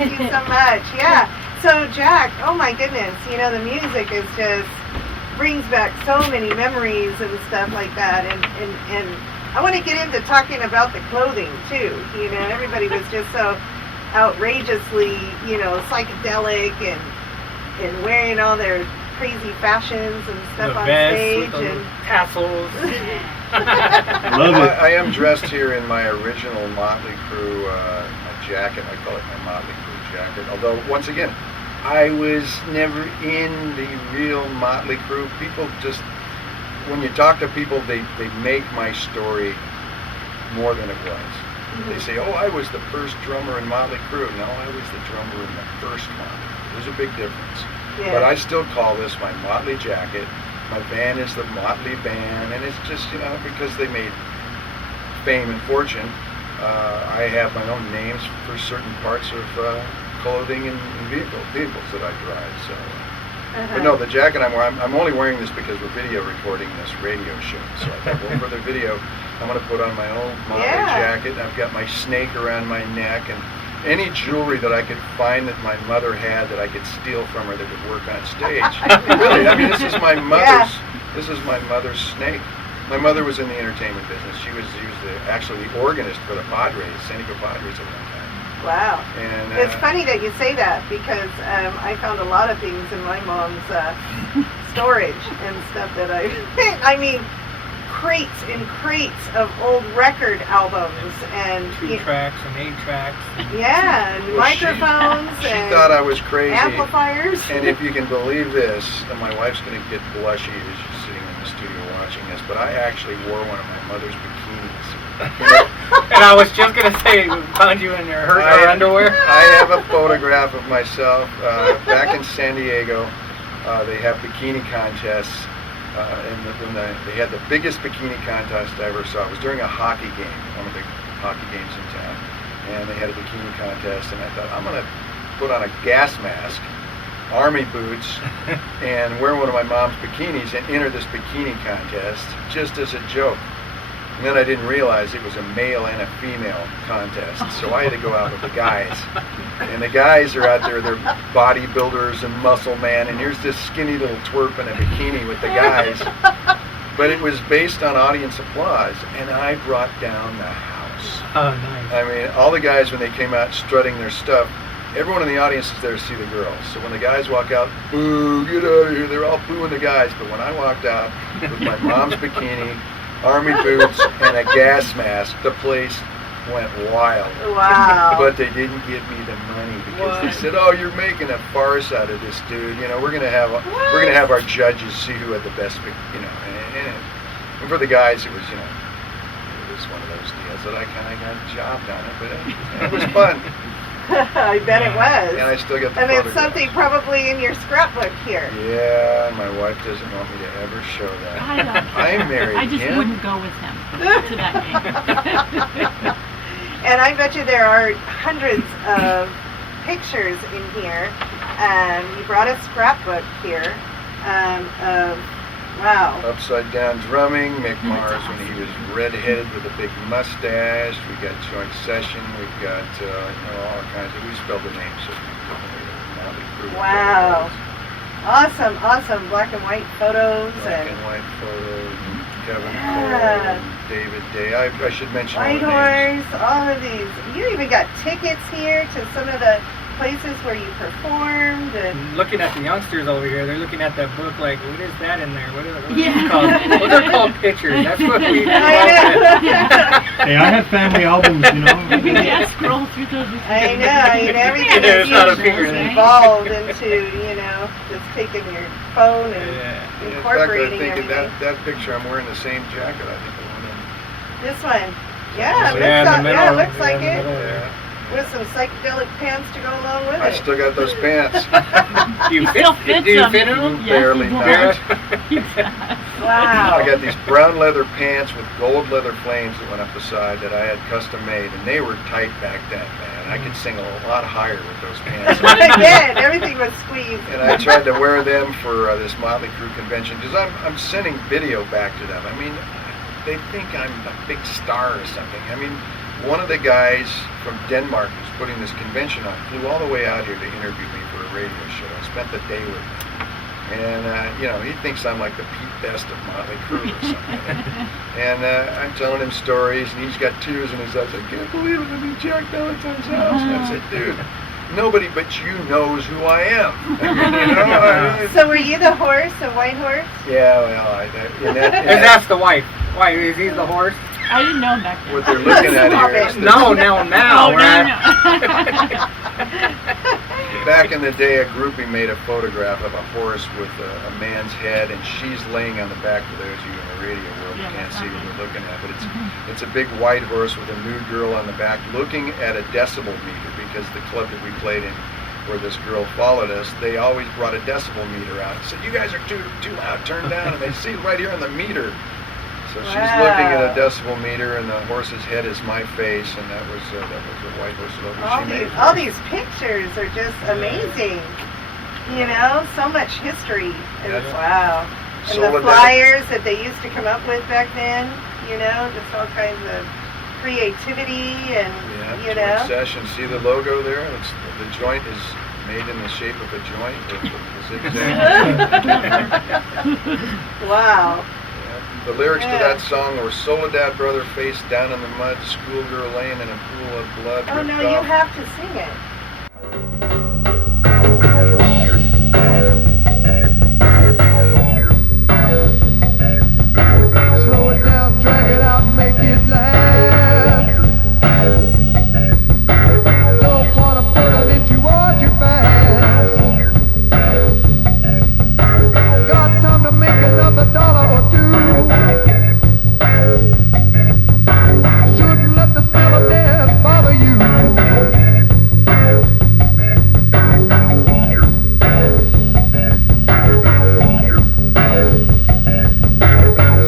Thank you so much. Yeah. So Jack, oh my goodness, you know, the music is just brings back so many memories and stuff like that. And I want to get into talking about the clothing too. You know, everybody was just so outrageously, you know, psychedelic and wearing all their crazy fashions and stuff on stage and tassels. Love it. I am dressed here in my original Motley Crue jacket. I call it my Motley Crue jacket. Although, once again, I was never in the real Motley Crue. People just, when you talk to people, they make my story more than it was. Mm-hmm. They say, oh, I was the first drummer in Motley Crue. No, I was the drummer in the first one. There's a big difference. Yeah. But I still call this my Motley jacket. My band is the Motley Band, and it's just, you know, because they made fame and fortune. I have my own names for certain parts of clothing and vehicles that I drive. So, but no, the jacket I'm wearing, I'm only wearing this because we're video recording this radio show. So I thought, well, for the video, I'm going to put on my own Motley jacket. And I've got my snake around my neck and any jewelry that I could find that my mother had that I could steal from her that would work on stage. Really, I mean, this is my mother's. This is my mother's snake. My mother was in the entertainment business. She was actually the organist for the Padres, San Diego Padres at one time. Wow. And it's funny that you say that because I found a lot of things in my mom's storage and stuff that I mean, crates and crates of old record albums and 2 tracks and 8 tracks. Yeah, and microphones she and thought I was crazy. Amplifiers. And if you can believe this, and my wife's going to get blushy as she's sitting in the studio watching this, but I actually wore one of my mother's bikinis. And I was just going to say, found you in her underwear. I have a photograph of myself back in San Diego. They have bikini contests. And when they had the biggest bikini contest I ever saw. It was during a hockey game, one of the hockey games in town, and they had a bikini contest. And I thought, I'm going to put on a gas mask, army boots, and wear one of my mom's bikinis and enter this bikini contest just as a joke. And then I didn't realize it was a male and a female contest, so I had to go out with the guys. And the guys are out there, they're bodybuilders and muscle man, and here's this skinny little twerp in a bikini with the guys. But it was based on audience applause, and I brought down the house. Oh, nice. I mean, all the guys, when they came out strutting their stuff, everyone in the audience is there to see the girls. So when the guys walk out, boo, get out of here, they're all booing the guys. But when I walked out with my mom's bikini, army boots, and a gas mask, the place went wild. Wow. But they didn't give me the money because they said, "Oh, you're making a farce out of this, dude. You know, we're gonna have our judges see who had the best, you know." And for the guys, it was, you know, it was one of those deals that I kind of got jobbed on it, but it was fun. I bet it was. And I still get the And photograph. it's something probably in your scrapbook here. Yeah, my wife doesn't want me to ever show that. I don't. I'm married. I just wouldn't go with him to that game. And I bet you there are hundreds of pictures in here. You brought a scrapbook here of, wow. Upside down drumming, Mick Mars when he was redheaded with a big mustache. We got joint session. We've got you know, all kinds of. We spelled the names of Motley Crue. Wow. Awesome, awesome black and white photos. Black and white photos. Kevin Cole, David Day. I should mention all the names. Whitehorse, all of these. You even got tickets here to some of the places where you performed. And looking at the youngsters over here, they're looking at that book like, what is that in there? What are Yeah. Well, they're called pictures. That's what we Hey, I have family albums, you know. You can't scroll through those. I know, everything Yeah, is it's not a figure. evolved into, you know, just taking your phone and incorporating in fact, I think everything. that picture, I'm wearing the same jacket. I think the one in. This one. Yeah, Yeah, it looks like it. Yeah. With some psychedelic pants to go along with it. I still got those pants. Do you fit in them? Barely not. Wow. I got these brown leather pants with gold leather flames that went up the side that I had custom made, and they were tight back then, man. I could sing a lot higher with those pants. Again, everything was squeezed. And I tried to wear them for this Motley Crue convention because I'm sending video back to them. I mean, they think I'm a big star or something. I mean, one of the guys from Denmark who's putting this convention on flew all the way out here to interview me for a radio show. I spent the day with him. And, he thinks I'm like the Pete Best of Motley Crue or something. And I'm telling him stories, and he's got tears in his eyes. I can't believe it. I'm in Jack Valentine's house. And I said, dude, nobody but you knows who I am. So were you the horse, the Whitehorse? Yeah, well, And that's the wife. Why, is he the horse? I didn't know back then. what they're looking at here is No. Oh, Right? no. back in the day, a groupie made a photograph of a horse with a man's head, and she's laying on the back. For those of you in the radio world, you Yeah, can't that's see not what me. we're looking at, but it's a big white horse with a nude girl on the back, looking at a decibel meter, because the club that we played in, where this girl followed us, they always brought a decibel meter out and said, "You guys are too loud, turn down." And they see it right here on the meter. So she's looking at a decibel meter, and the horse's head is my face, and that was a white horse logo she made. All these pictures are just amazing. So much history. And Yeah. Wow. And the Soledad. flyers that they used to come up with back then, just all kinds of creativity and, Joint session. See the logo there? The joint is made in the shape of a joint. The zigzag. Wow. The lyrics to Yeah. that song were Soledad brother face down in the mud, schoolgirl laying in a pool of blood. Oh, no, ripped you off. have to sing it. Slow it down, drag it out, make it last. Don't wanna put it into all too fast. Got time to make another dollar or two. Shouldn't let the smell of death bother you.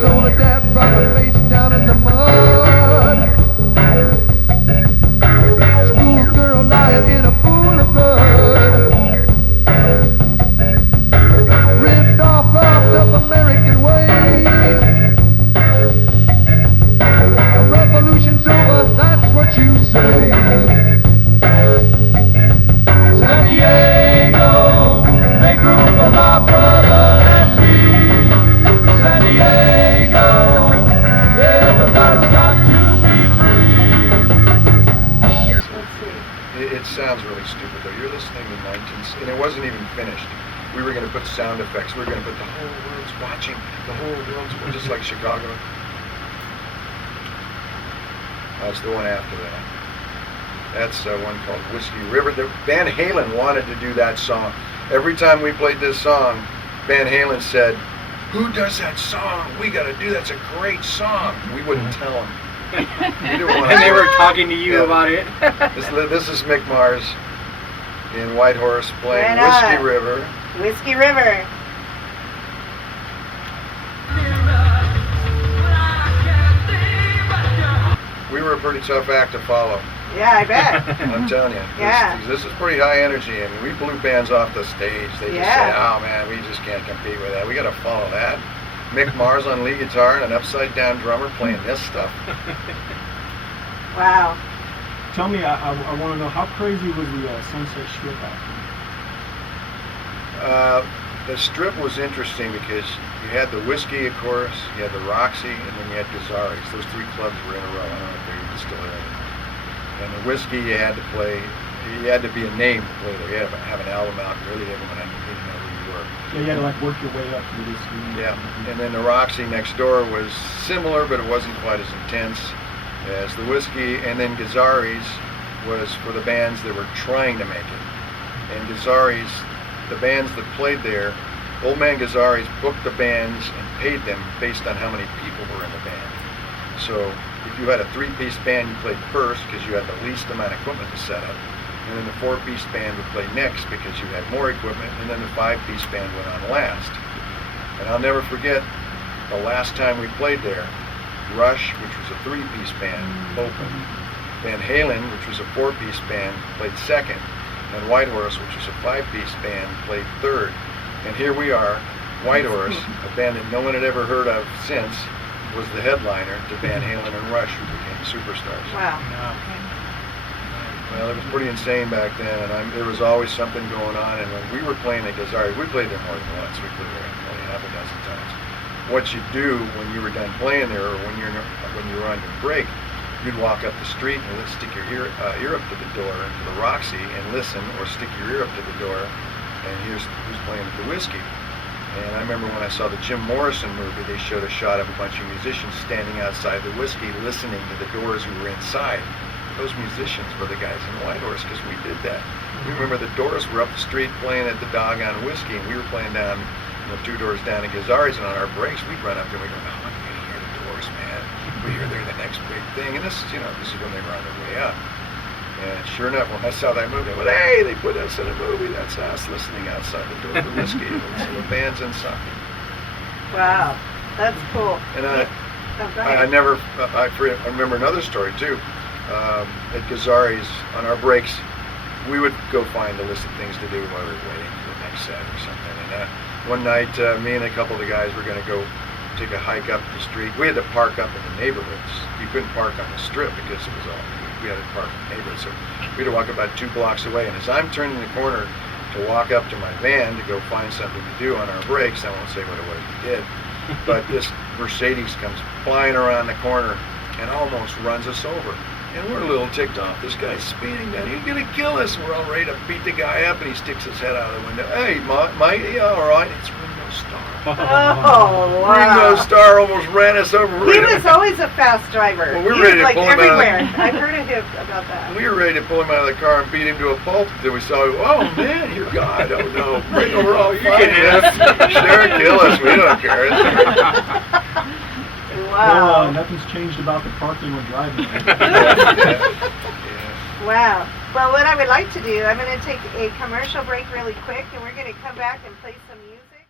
Soledad brother face down in the mud. Schoolgirl lying in a pool of blood. Ripped off the American way. Revolution's over, that's what you say. San Diego, make room for my brother and me. San Diego, everybody's got to be free. Let's see. It sounds really stupid though. You're listening to 19, and it wasn't even finished. We were going to put sound effects. We were going to put the whole world's watching. The whole world's watching, just like Chicago. That's the one after that. That's one called Whiskey River. Van Halen wanted to do that song. Every time we played this song, Van Halen said, "Who does that song? We got to do that's a great song." We wouldn't tell him. We didn't want And they to. were talking to you Yeah. about it. This is Mick Mars in Whitehorse playing Right on. Whiskey River. Whiskey River. We were a pretty tough act to follow. Yeah, I bet. I'm telling you. Yeah. This is pretty high energy, and we blew bands off the stage. They just Yeah. said, "Oh man, we just can't compete with that. We got to follow that." Mick Mars on lead guitar and an upside down drummer playing this stuff. Wow. Tell me, I want to know, how crazy was the Sunset Strip out The Strip was interesting because you had the Whiskey, of course, you had the Roxy, and then you had Gazzari's. Those three clubs were in a row. I don't know if they're even still there. And the Whiskey, you had to play. You had to be a name to play there. You had to have an album out. Really, everyone didn't know who you were. there? Yeah, you had to like work your way up through this. Yeah, and then the Roxy next door was similar, but it wasn't quite as intense as the Whiskey. And then Gazzari's was for the bands that were trying to make it. And Gazzari's, the bands that played there, Old Man Gazzari's booked the bands and paid them based on how many people were in the band. So if you had a three-piece band, you played first because you had the least amount of equipment to set up. And then the four-piece band would play next because you had more equipment, and then the five-piece band went on last. And I'll never forget the last time we played there, Rush, which was a three-piece band, opened. Van Halen, which was a four-piece band, played second. And Whitehorse, which was a five-piece band, played third. And here we are, Whitehorse, a band that no one had ever heard of since, was the headliner to Van Halen and Rush, who became superstars. Wow. Well, it was pretty insane back then, and there was always something going on. And when we were playing at Gazzarri, we played there more than once. We played there only half a dozen times. What you do when you were done playing there, or when you were on your break, you'd walk up the street and stick your ear up to the door to the Roxy and listen, or stick your ear up to the door and here's who's playing at the Whiskey. And I remember when I saw the Jim Morrison movie, they showed a shot of a bunch of musicians standing outside the Whiskey listening to the Doors who were inside. Those musicians were the guys in Whitehorse, because we did that. We remember the Doors were up the street playing at the Doggone Whiskey, and we were playing down, 2 doors down at Gazzarri's, and on our breaks we'd run up there and we'd go, oh, I'm going to hear the Doors, man. We hear they're the next big thing. And this is when they were on their way up. And sure enough, when I saw that movie, I went, hey, they put us in a movie. That's us listening outside the door of the Whiskey. And the band's inside. Wow. That's cool. And go I ahead. remember another story too. At Gazzarri's, on our breaks, we would go find a list of things to do while we were waiting for the next set or something. And one night, me and a couple of the guys were going to go take a hike up the street. We had to park up in the neighborhoods. You couldn't park on the strip because it was all, we had to park in the neighborhood. So we had to walk about 2 blocks away. And as I'm turning the corner to walk up to my van to go find something to do on our breaks, I won't say what it was we did, but this Mercedes comes flying around the corner and almost runs us over. And we're a little ticked off. This guy's speeding down. He's going to kill us. We're all ready to beat the guy up, and he sticks his head out of the window. Hey, mate, yeah, all right. It's Ringo Starr. Oh, wow. Ringo Starr almost ran us over. He was always a fast driver. Well, we were He ready was to like pull him out of the- everywhere. I've heard of him about that. We were ready to pull him out of the car and beat him to a pulp until we saw him. Oh, man, you're God. Oh, no. Ringo, we're all fine. Sure, kill us. We don't care. Wow. Well, nothing's changed about the parking when driving. Yeah. Wow. Well, what I would like to do, I'm going to take a commercial break really quick, and we're going to come back and play some music.